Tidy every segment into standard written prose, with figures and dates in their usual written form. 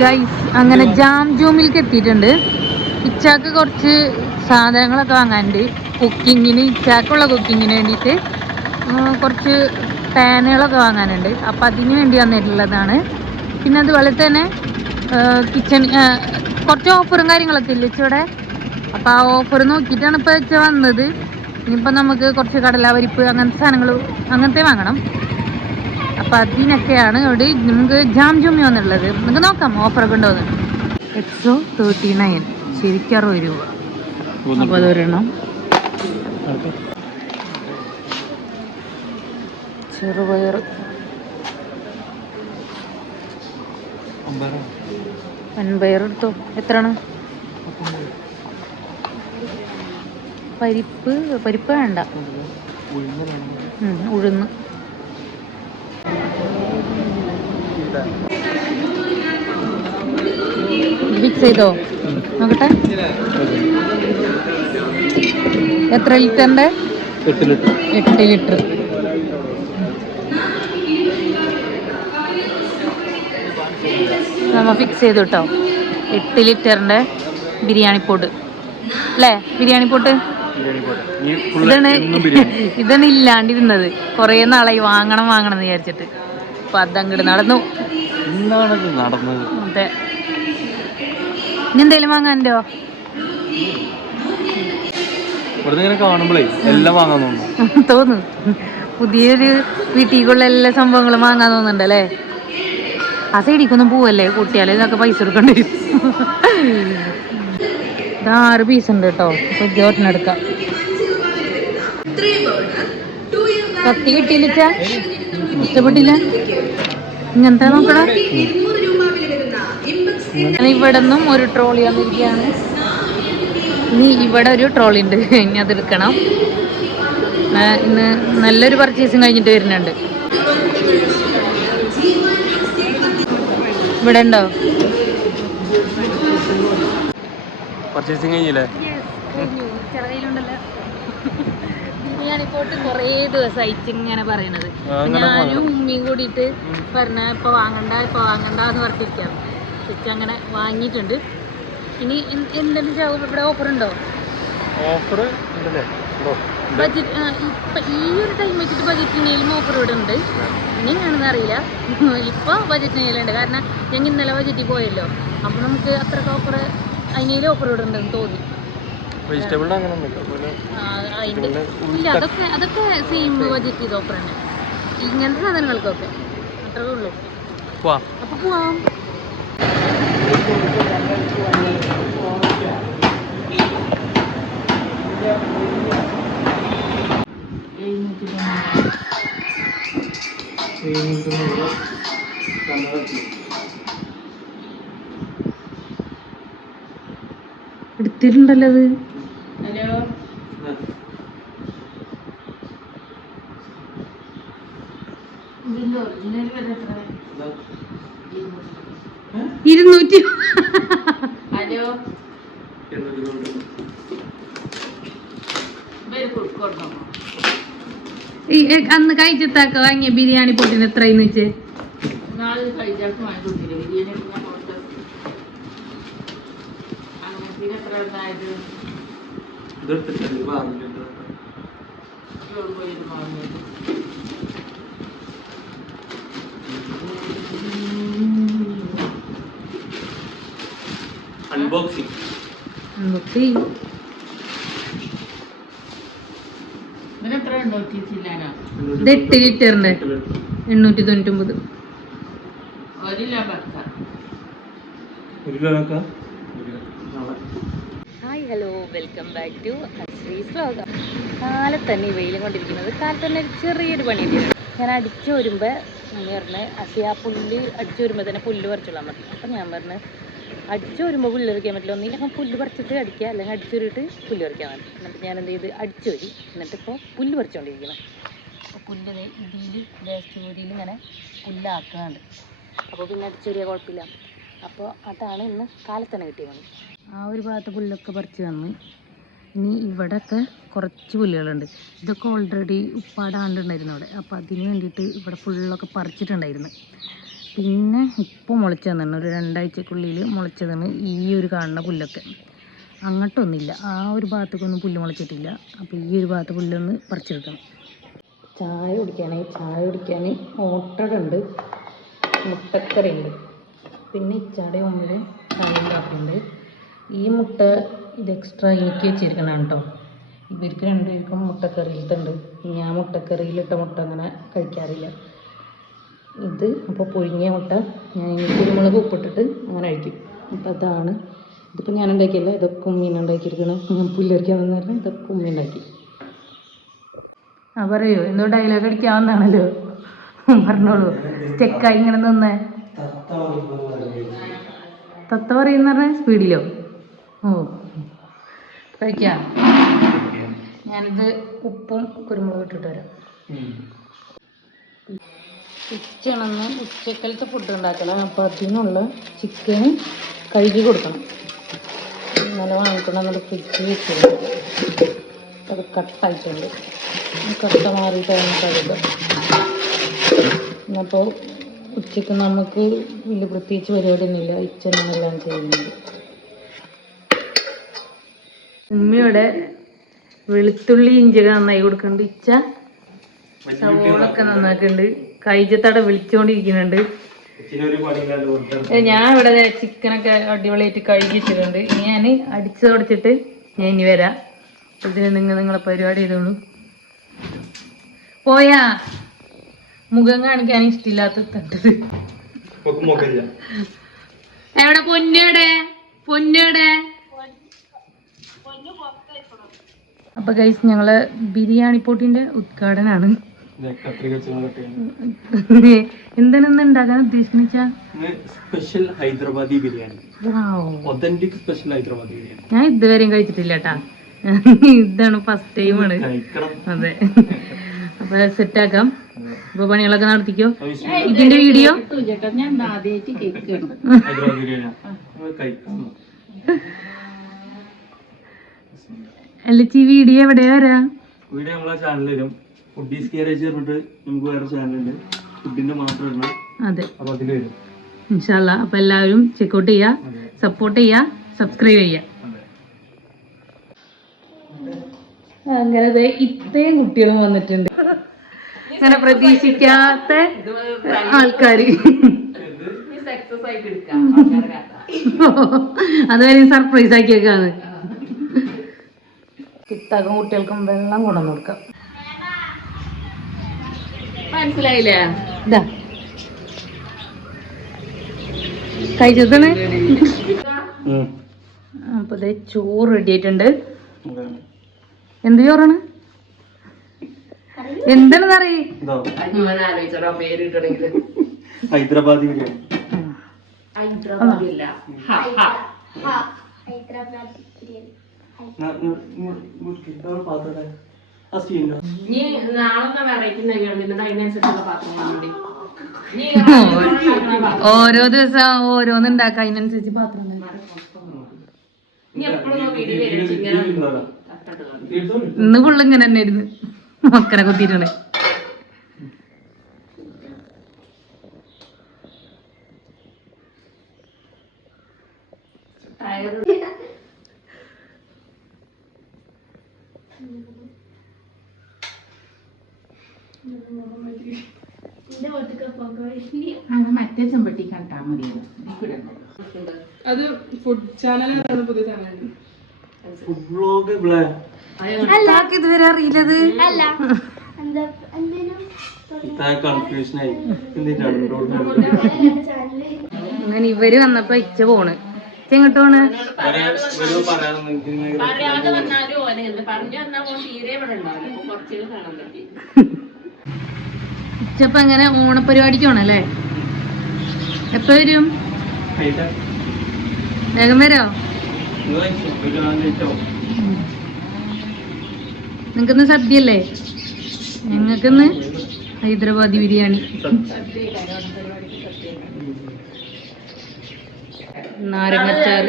Guys അങ്ങനെ jam ജൂമിലേക്ക് എത്തിയിട്ടുണ്ട്. ഇച്ചാക്ക് കുറച്ച് സാധനങ്ങളൊക്കെ വാങ്ങാനുണ്ട്. കുക്കിങ്ങിന്, ഇച്ചാക്കുള്ള കുക്കിങ്ങിന് വേണ്ടിയിട്ട് കുറച്ച് പാനുകളൊക്കെ വാങ്ങാനുണ്ട്. അപ്പം അതിന് വേണ്ടി വന്നിട്ടുള്ളതാണ്. പിന്നെ അതുപോലെ തന്നെ കിച്ചൺ കുറച്ച് ഓഫറും കാര്യങ്ങളൊക്കെ ഇല്ല ഇച്ചിവിടെ. അപ്പോൾ ആ ഓഫർ നോക്കിയിട്ടാണ് ഇപ്പോൾ ഇച്ച വന്നത്. ഇനിയിപ്പോൾ നമുക്ക് കുറച്ച് കടലവരിപ്പ് അങ്ങനത്തെ സാധനങ്ങൾ അങ്ങനത്തെ വാങ്ങണം. അപ്പം അതിനൊക്കെയാണ് ഇവിടെ നമുക്ക് ജാം ജൂമി വന്നുള്ളത്. നമുക്ക് നോക്കാം ഓഫറൊക്കെ ഉണ്ടോന്ന്. XO39 ശരിക്കും 60 രൂപ. അപ്പോൾ അതൊരെണ്ണം. ചെറുപയർ വൻപയർ എടുത്തോ. എത്രയാണ്? പരിപ്പ് വേണ്ട, ഉഴുന്ന്. മിക്സ് ചെയ്തോ നോക്കട്ടെ. എത്ര ലിറ്ററിന്റെ? 8 ലിറ്റർ. നമ്മ ഫിക്സ് ചെയ്തു കേട്ടോ. 8 ലിറ്ററിന്റെ ബിരിയാണി പൊട്ട് അല്ലേ? ബിരിയാണി പൊട്ട് ഇതാണ് ഇല്ലാണ്ടിരുന്നത്. കുറേ നാളായി വാങ്ങണം എന്ന് വിചാരിച്ചിട്ട്. അപ്പൊ അതങ്ങോട്ട് നടന്നു. അതെ. ഇനി എന്തേലും വാങ്ങാനോ? തോന്നുന്നു പുതിയൊരു വീട്ടിലേക്കുള്ള എല്ലാ സംഭവങ്ങളും വാങ്ങാൻ തോന്നുന്നുണ്ടല്ലേ. ആ സൈഡിക്കൊന്നും പോവല്ലേ, കൂട്ടിയാലേ ഇതൊക്കെ പൈസ കൊടുക്കേണ്ടി വരും. 6 പീസ് ഉണ്ട് കേട്ടോ. ജോട്ടിനെടുക്കാം. കത്തി കിട്ടിയില്ല, ഇഷ്ടപ്പെട്ടില്ല. ഇങ്ങനത്തെ നോക്കടാ. ഇവിടെ നിന്നും ഒരു ട്രോളി വന്നിരിക്കുകയാണ്. ഇനി ഇവിടെ ഒരു ട്രോളി ഉണ്ട്, ഇനി അതെടുക്കണം. ഇന്ന് നല്ലൊരു പർച്ചേസിങ് കഴിഞ്ഞിട്ട് വരുന്നുണ്ട്. ഇവിടെ ഉണ്ടോ പർച്ചേസിങ് കഴിഞ്ഞില്ലേ? ചെറുകയിലുണ്ടല്ലോ. ബിരിയാണി പോട്ട് കുറേ ദിവസമായി ഇങ്ങനെ പറയണത്. ഞാനും ഉമ്മയും കൂടിയിട്ട് പറഞ്ഞ ഇപ്പൊ വാങ്ങണ്ട എന്ന് പറഞ്ഞിരിക്കാം. ശരിക്കും അങ്ങനെ വാങ്ങിയിട്ടുണ്ട്. ഇനി എന്തെങ്കിലും ഇവിടെ ഓഫർ ഉണ്ടോ? ഓഫർ ബഡ്ജറ്റ് ഇപ്പം ഈ ഒരു ടൈം വെച്ചിട്ട് ബഡ്ജറ്റിനേലും ഓഫർ ഇവിടെ ഉണ്ട്. ഇനി ഞാനെന്ന് അറിയില്ല. ഇപ്പോൾ ബഡ്ജറ്റിനേലുണ്ട്. കാരണം ഞങ്ങൾ ഇന്നലെ ബഡ്ജറ്റിൽ പോയല്ലോ. അപ്പം നമുക്ക് അത്രക്ക് ഓഫർ അതിനേലും ഓഫർ ഇവിടെ ഉണ്ടെന്ന് തോന്നി. ഇല്ല, അതൊക്കെ സെയിം ബഡ്ജറ്റ് ചെയ്ത ഓഫർ തന്നെ. ഇങ്ങനത്തെ സാധനങ്ങൾക്കൊക്കെ അത്രേ ഉള്ളൂ. അപ്പൊ പോവാം. എടുത്തിട്ടുണ്ടല്ലോ അത്. ഹലോ, 200. ഹലോ, അന്ന് കഴിച്ചത്താക്ക വാങ്ങിയ ബിരിയാണി പൊട്ടിന് എത്രയെന്ന് വെച്ച്? അൺബോക്സിംഗ്. ഇത് 8 ലിറ്ററിന്റെ 899. Hi, hello, welcome back to Ashree's vlog. കാലത്ത് തന്നെ വെയിലും കൊണ്ടിരിക്കുന്നത്. കാലത്ത് തന്നെ ചെറിയൊരു പണിയുണ്ട്. ഞാൻ അടിച്ചു വരുമ്പോൾ പറഞ്ഞ് അസിയ പുല്ല് അടിച്ചു വരുമ്പോൾ തന്നെ പുല്ല് പറിച്ചോളാൻ മതി. അപ്പം ഞാൻ പറഞ്ഞ് അടിച്ചു വരുമ്പോൾ പുല്ല് പറിക്കാൻ പറ്റില്ല. ഒന്നില്ലെങ്കിൽ പുല്ല് പറിച്ചിട്ട് അടിക്കുക, അല്ലെങ്കിൽ അടിച്ചു വരിട്ട് പുല്ല് പറിക്കാൻ മതി. എന്നിട്ട് ഞാൻ എന്ത് ചെയ്ത് അടിച്ചു വരി. എന്നിട്ടിപ്പോൾ പുല്ല് പറിച്ചുകൊണ്ടിരിക്കണം. അപ്പോൾ പുല്ല് ഇതിൽ വേസ്റ്റ് കൂടിയിൽ ഇങ്ങനെ പുല്ലാക്കാണ്ട്. അപ്പോൾ പിന്നെ അടിച്ചു വരിക കുഴപ്പമില്ല. അപ്പോൾ അതാണ് ഇന്ന് കാലത്തന്നെ കിട്ടിയ പണി. ആ ഒരു ഭാഗത്ത് പുല്ലൊക്കെ പറിച്ച് വന്ന് ഇനി ഇവിടെയൊക്കെ കുറച്ച് പുല്ലുകളുണ്ട്. ഇതൊക്കെ ഓൾറെഡി ഉപ്പാടാണ്ടുണ്ടായിരുന്നു അവിടെ. അപ്പോൾ അതിന് വേണ്ടിയിട്ട് ഇവിടെ ഫുള്ളൊക്കെ പറിച്ചിട്ടുണ്ടായിരുന്നു. പിന്നെ ഇപ്പോൾ മുളച്ച് തന്നിട്ടുണ്ട്, ഒരു 2 ആഴ്ചക്കുള്ളിൽ മുളച്ചതാണ് ഈ ഒരു കാണുന്ന പുല്ലൊക്കെ. അങ്ങോട്ടൊന്നുമില്ല, ആ ഒരു ഭാഗത്തേക്കൊന്നും പുല്ല് മുളച്ചിട്ടില്ല. അപ്പോൾ ഈ ഒരു ഭാഗത്ത് പുല്ലൊന്ന് പറിച്ചെടുക്കണം. ചായ കുടിക്കാൻ ഓട്ടട ഉണ്ട്, മുട്ടക്കറി ഉണ്ട്, പിന്നെ ഇച്ചാടെ മുമ്പിൽ ചായയും കാപ്പിയുണ്ട്. ഈ മുട്ട ഇത് എക്സ്ട്രാ എനിക്ക് വെച്ചിരിക്കണം കേട്ടോ. ഇവർക്ക് 2 പേർക്കും മുട്ടക്കറിയിലുണ്ട്. ഞാൻ മുട്ടക്കറിയിലിട്ട മുട്ട അങ്ങനെ കഴിക്കാറില്ല. ഇത് അപ്പോൾ പുഴുങ്ങിയ മുട്ട ഞാൻ കുരുമുളക് ഉപ്പിട്ടിട്ട് അങ്ങനെ കഴിക്കും. അപ്പോൾ അതാണ്. ഇതിപ്പോൾ ഞാൻ ഉണ്ടാക്കിയല്ല, ഇതൊക്കെ ഉമ്മീൻ ഉണ്ടാക്കിയിരിക്കണം. ഞാൻ പുല്ലരിക്കാമെന്ന് പറഞ്ഞാൽ ഇതൊക്കെ ഉമ്മ ഉണ്ടാക്കി. ആ പറയൂ, എന്തോ ഡയലോഗ് അടിക്കാവുന്നതാണല്ലോ, പറഞ്ഞോളൂ. സ്റ്റെക്കായി ഇങ്ങനെ നിന്നേ. തത്ത പറയുന്ന പറഞ്ഞാൽ സ്പീഡിലോ? ഓ കഴിക്കാം. ഞാനിത് ഉപ്പും കുരുമുളകും ഇട്ടിട്ട് വരാം. ഉച്ചയാണെന്ന് ഉച്ചക്കലത്തെ ഫുഡ് ഉണ്ടാക്കണം. അപ്പോൾ അതിനുള്ള ചിക്കൻ കഴുകി കൊടുക്കണം. ഇന്നലെ വാങ്ങിക്കണം, നമ്മൾ ഫ്രിഡ്ജിൽ വെച്ചിട്ടുണ്ട്. അത് കട്ടായിട്ടുണ്ട്. കട്ട മാറിയിട്ടാണ് കഴുകുക. അപ്പോൾ ഉച്ചയ്ക്ക് നമുക്ക് വലിയ പ്രത്യേകിച്ച് പരിപാടിയൊന്നുമില്ല, ഇച്ചനാണ് എല്ലാം ചെയ്യുന്നത്. ഉമ്മയുടെ വെളുത്തുള്ളി ഇഞ്ചിയൊക്കെ നന്നായി കൊടുക്കുന്നുണ്ട്. ഇച്ച സവോളൊക്കെ നന്നാക്കുന്നുണ്ട്. കൈജത്തട വിളിച്ചുകൊണ്ടിരിക്കുന്നുണ്ട്. ഞാൻ ഇവിടെ ചിക്കനൊക്കെ അടിപൊളിയായിട്ട് കഴുകി വെച്ചിട്ടുണ്ട്. ഇനി ഞാൻ അടിച്ചു തുടച്ചിട്ട് ഞാൻ ഇനി വരാം. ഇതിന് നിങ്ങളെ പരിപാടി ചെയ്തോളൂ. പോയാ മുഖം കാണിക്കാൻ ഇഷ്ടമില്ലാത്ത തട്ടത്. എവിടെ പൊന്നയുടെ അപ്പൊ ഗൈസ്, ഞങ്ങള് ബിരിയാണി പോട്ടിന്റെ ഉദ്ഘാടനാണ്. എന്താണ് ഉണ്ടാക്കാൻ ഉദ്ദേശിച്ച special Hyderabadi biryani. Authentic special Hyderabadi biryani ഞാൻ ഇതുവരെയും കഴിച്ചിട്ടില്ല കേട്ടാ. ഇതാണ് ഫസ്റ്റ് ടൈമാണ്. അതെ, അപ്പൊ സെറ്റാക്കാം. ഇപ്പൊ പണികളൊക്കെ നടത്തിക്കോ. ഇതിന്റെ വീഡിയോ അല്ലച്ചി വീഡിയോ എവിടെ വരാ? വീഡിയോ നമ്മളെ ചാനലിലും ഫുഡീസ് ഗാരേജ് പറഞ്ഞിട്ട് നമുക്ക് വേറെ ചാനലുണ്ട്, ഫുഡിന്റെ മാത്രം. അതെ, അപ്പൊ അതിൽ വരും ഇൻഷാ അല്ലാ. അപ്പൊ എല്ലാവരും ചെക്കൗട്ട് ചെയ്യാ, സപ്പോർട്ട് ചെയ്യാ, സബ്സ്ക്രൈബ് ചെയ്യാ. അങ്ങനെ ഇത്രയും കുട്ടികളും വന്നിട്ടുണ്ട്. അങ്ങനെ പ്രതീക്ഷിക്കാത്ത ആൾക്കാര്. അതുവരെ സർപ്രൈസ് ആക്കിയേക്കാണ്. കിത്താക്കും കുട്ടികൾക്കും വെള്ളം കൊണ്ടുവന്ന് കൊടുക്കാം. മനസ്സിലായില്ലേ? ഇതാ കഴിച്ചതാണ്. അപ്പൊ ഇതേ ചോറ് റെഡി ആയിട്ടുണ്ട്. എന്ത് ചോറാണ്? എന്താണെന്ന് അറിയേ? ഹൈദരാബാദി ബിരിയാണി. ഓരോ ദിവസം ഓരോന്ന് ഉണ്ടാക്കാം, അതിനനുസരിച്ച് പാത്രം. ഇന്ന് ഫുള്ള് ഇങ്ങനെ തന്നെ ആയിരുന്നു. മക്കനെ കുത്തിയിട്ടുണ്ട്. മറ്റേ ചെമ്പട്ടി കണ്ടാ മതി. അത് ഫുഡ് ചാനലാണ്, പുതിയ ചാനലാണ്. ഫുഡ് വ്ലോഗ് ഇതുവരെ അറിയില്ലത്. അങ്ങനെ ഇവര് വന്നപ്പോ ഇച്ച പോണ്. എങ്ങോട്ട് പോണ്? ഇച്ചപ്പ എങ്ങനെ ഓണപരിപാടിക്ക് പോണല്ലേ? എപ്പ വരും? വേഗം വരോ? നിങ്ങൾക്കിന്ന് സദ്യയല്ലേ? ഞങ്ങൾക്കിന്ന് ഹൈദരാബാദി ബിരിയാണി. നാരങ്ങച്ചാറ്,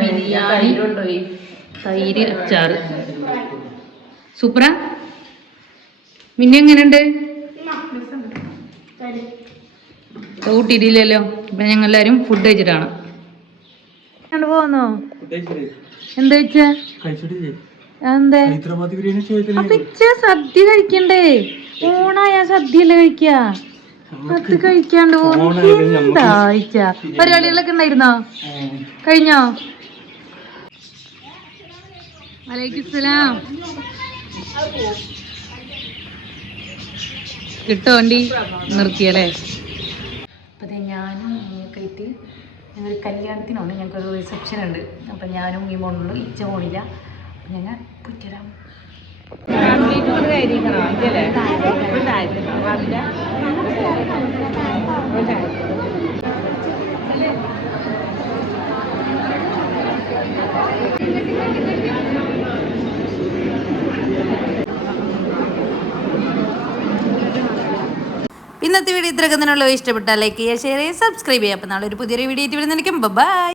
ബിരിയാണി, തൈര്, അച്ചാറ്. സൂപ്പറാ. മിന്നു എങ്ങനെയുണ്ട്? കൂട്ടിയിട്ടില്ലല്ലോ. അപ്പൊ ഞങ്ങൾ എല്ലാരും ഫുഡ് കഴിച്ചിട്ടാണ് പോന്നോ? എന്താ വെച്ചാ എന്താ? അപ്പൊ ഇച്ച സദ്യ കഴിക്കണ്ടേ? ഓണായ സദ്യയല്ലേ കഴിക്കാ? അത് കഴിക്കാണ്ട് എന്താ ഇച്ച? പരിപാടികളൊക്കെ ഉണ്ടായിരുന്നോ? കഴിഞ്ഞോ? വലൈക്കുസ്സലാം. കിട്ടോണ്ടി നിർത്തിയല്ലേ? അപ്പൊ ഞാനും ഉമ്മിയൊക്കെ ആയിട്ട് ഞങ്ങൾ കല്യാണത്തിനാണ്, ഞങ്ങൾക്കൊരു റിസപ്ഷൻ ഉണ്ട്. അപ്പം ഞാനും ഉമ്മയും പോകണുള്ളൂ, ഇച്ച പോണില്ല. അപ്പം ഞങ്ങൾ പോയിത്തരാം. ഇന്നത്തെ വീഡിയോ ഇത്രയൊക്കെ തന്നെയുള്ളൂ. ഇഷ്ടപ്പെട്ടാൽ ലൈക്ക് ചെയ്യുക, ഷെയർ ചെയ്യുക, സബ്സ്ക്രൈബ് ചെയ്യുക. അപ്പം നാളെ ഒരു പുതിയൊരു വീഡിയോ ആയിട്ട് വരുന്നതായിരിക്കും. ബൈ.